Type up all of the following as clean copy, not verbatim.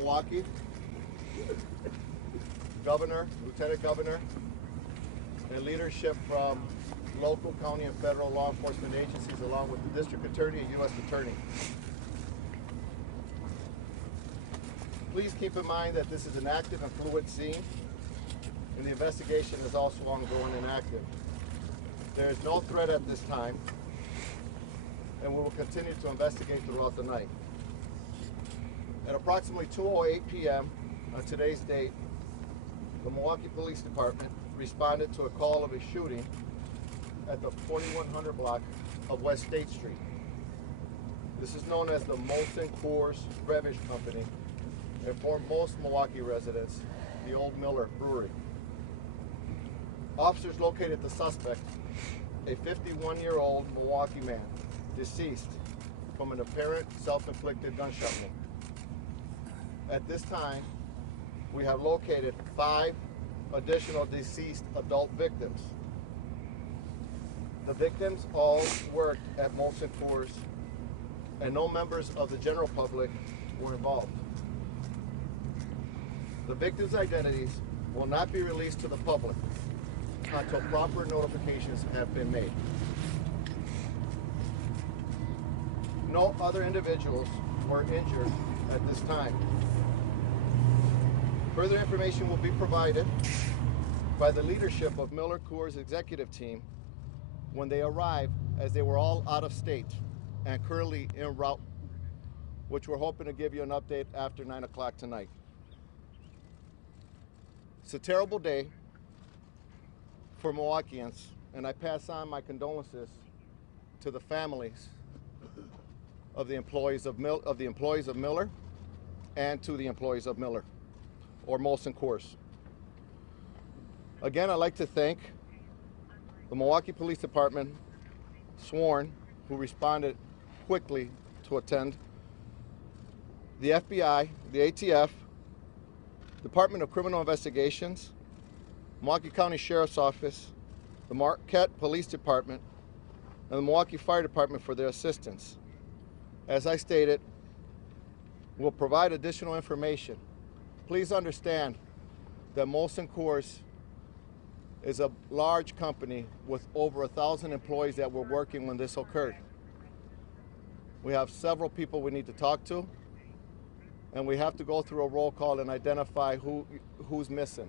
Milwaukee, Governor, Lieutenant Governor, and leadership from local, county, and federal law enforcement agencies, along with the District Attorney and U.S. Attorney. Please keep in mind that this is an active and fluid scene, and the investigation is also ongoing and active. There is no threat at this time, and we will continue to investigate throughout the night. At approximately 2:08 p.m. on today's date, the Milwaukee Police Department responded to a call of a shooting at the 4100 block of West State Street. This is known as the Molson Coors Beverage Company, and for most Milwaukee residents, the old Miller Brewery. Officers located the suspect, a 51-year-old Milwaukee man, deceased from an apparent self-inflicted gunshot wound. At this time, we have located 5 additional deceased adult victims. The victims all worked at Molson Coors, and no members of the general public were involved. The victims' identities will not be released to the public until proper notifications have been made. No other individuals were injured at this time. Further information will be provided by the leadership of Miller Coors executive team when they arrive, as they were all out of state and currently en route, which we're hoping to give you an update after 9 o'clock tonight. It's a terrible day for Milwaukeeans, and I pass on my condolences to the families of the employees of Miller and to the employees of Miller or Molson Coors. Again, I'd like to thank the Milwaukee Police Department, sworn, who responded quickly to attend, the FBI, the ATF, Department of Criminal Investigations, Milwaukee County Sheriff's Office, the Marquette Police Department, and the Milwaukee Fire Department for their assistance. As I stated, we'll provide additional information. Please understand that Molson Coors is a large company with over 1,000 employees that were working when this occurred. We have several people we need to talk to, and we have to go through a roll call and identify who's missing,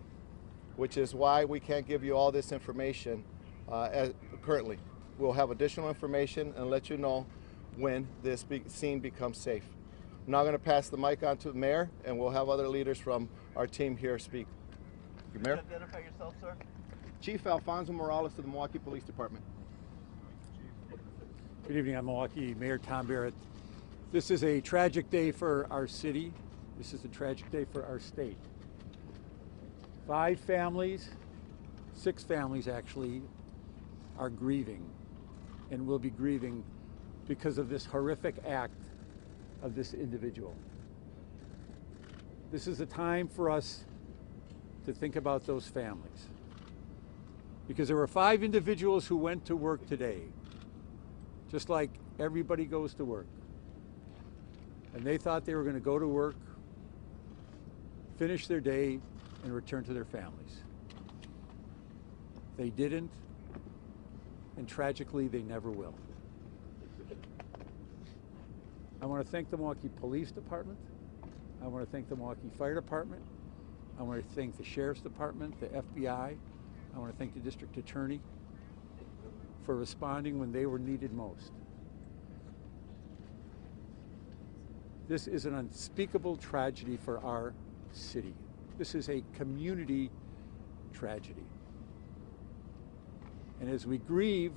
which is why we can't give you all this information currently. We'll have additional information and let you know when this scene becomes safe. I'm now going to pass the mic on to the mayor, and we'll have other leaders from our team here speak. Mayor? Can you identify yourself, sir? Chief Alfonso Morales of the Milwaukee Police Department. Good evening, I'm Milwaukee Mayor Tom Barrett. This is a tragic day for our city. This is a tragic day for our state. 5 families, 6 families actually, are grieving and will be grieving because of this horrific act of this individual. This is a time for us to think about those families, because there were 5 individuals who went to work today, just like everybody goes to work. And they thought they were going to go to work, finish their day, and return to their families. They didn't, and tragically, they never will. I want to thank the Milwaukee Police Department. I want to thank the Milwaukee Fire Department. I want to thank the Sheriff's Department, the FBI. I want to thank the District Attorney for responding when they were needed most. This is an unspeakable tragedy for our city. This is a community tragedy. And as we grieve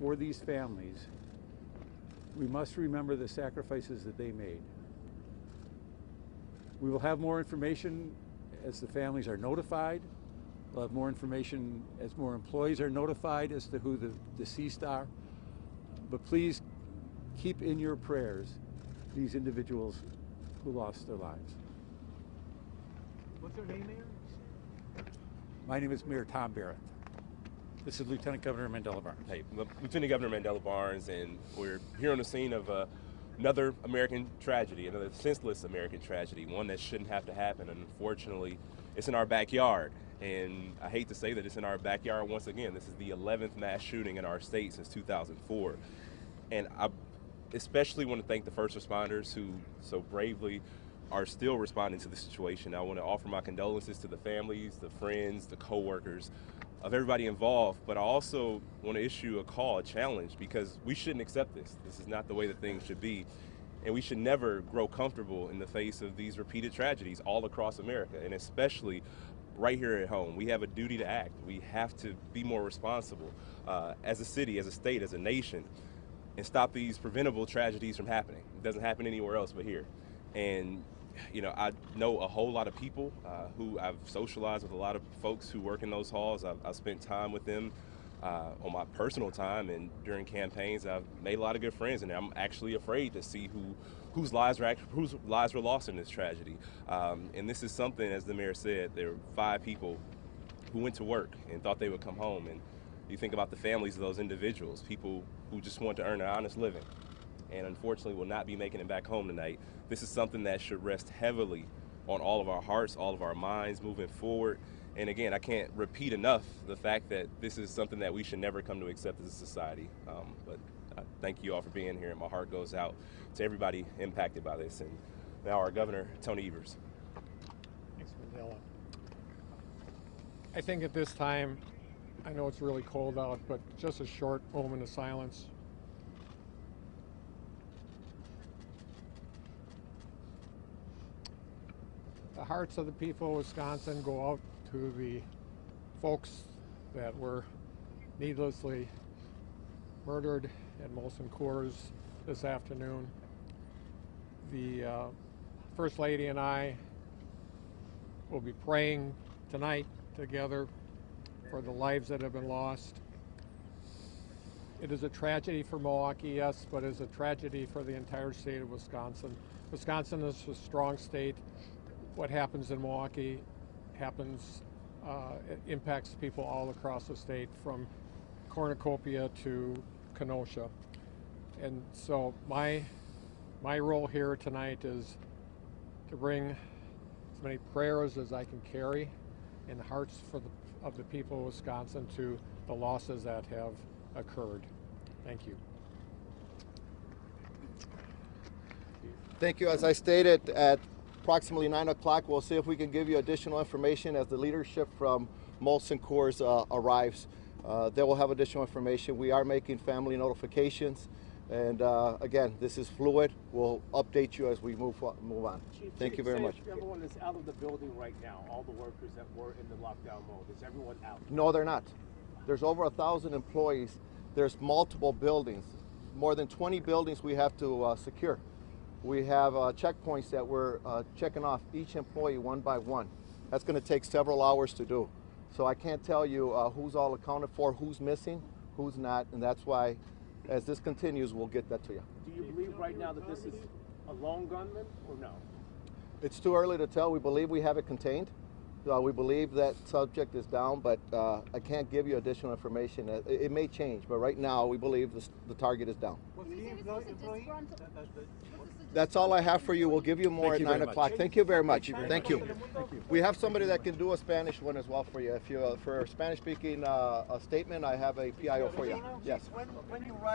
for these families, we must remember the sacrifices that they made. We will have more information as the families are notified. We'll have more information as more employees are notified as to who the deceased are. But please keep in your prayers these individuals who lost their lives. What's your name, Mayor? My name is Mayor Tom Barrett. This is Lieutenant Governor Mandela Barnes. Hey, Lieutenant Governor Mandela Barnes, and we're here on the scene of another American tragedy, another senseless American tragedy, one that shouldn't have to happen. And unfortunately, it's in our backyard. And I hate to say that it's in our backyard once again. This is the 11th mass shooting in our state since 2004. And I especially want to thank the first responders who so bravely are still responding to the situation. I want to offer my condolences to the families, the friends, the co-workers of everybody involved, but I also want to issue a call, a challenge, because we shouldn't accept this. This is not the way that things should be, and we should never grow comfortable in the face of these repeated tragedies all across America, and especially right here at home. We have a duty to act. We have to be more responsible as a city, as a state, as a nation, and stop these preventable tragedies from happening. It doesn't happen anywhere else but here. And you know, I know a whole lot of people who I've socialized with, a lot of folks who work in those halls. I've spent time with them on my personal time, and during campaigns I've made a lot of good friends, and I'm actually afraid to see whose lives were lost in this tragedy. And this is something, as the mayor said, there were 5 people who went to work and thought they would come home, and you think about the families of those individuals, people who just want to earn an honest living and unfortunately will not be making it back home tonight. This is something that should rest heavily on all of our hearts, all of our minds moving forward. And again, I can't repeat enough the fact that this is something that we should never come to accept as a society. But I thank you all for being here, and my heart goes out to everybody impacted by this. And now our Governor, Tony Evers. Thanks, Mandela. I think at this time, I know it's really cold out, but just a short moment of silence. The hearts of the people of Wisconsin go out to the folks that were needlessly murdered at Molson Coors this afternoon. The First Lady and I will be praying tonight together for the lives that have been lost. It is a tragedy for Milwaukee, yes, but it's a tragedy for the entire state of Wisconsin. Wisconsin is a strong state. What happens in Milwaukee happens, it impacts people all across the state, from cornucopia to Kenosha. And so my role here tonight is to bring as many prayers as I can carry in the hearts of the people of Wisconsin to the losses that have occurred. Thank you. Thank you. As I stated, at approximately 9 o'clock, we'll see if we can give you additional information as the leadership from Molson Coors arrives. They will have additional information. We are making family notifications, and again, this is fluid. We'll update you as we move on. Chief, Thank you very much. Everyone is out of the building right now. All the workers that were in the lockdown mode. Is everyone out? No, they're not. There's over 1,000 employees. There's multiple buildings. More than 20 buildings we have to secure. We have checkpoints that we're checking off each employee one by one. That's going to take several hours to do. So I can't tell you who's all accounted for, who's missing, who's not, and that's why, as this continues, we'll get that to you. Do you believe right now that this is a lone gunman or no? It's too early to tell. We believe we have it contained. We believe that subject is down, but I can't give you additional information. It may change, but right now we believe the target is down. That's all I have for you. We'll give you more at 9 o'clock. Thank you very much. Thank you. We have somebody that can do a Spanish one as well for you. If you for a Spanish-speaking a statement, I have a PIO for you. Yes. When you arrive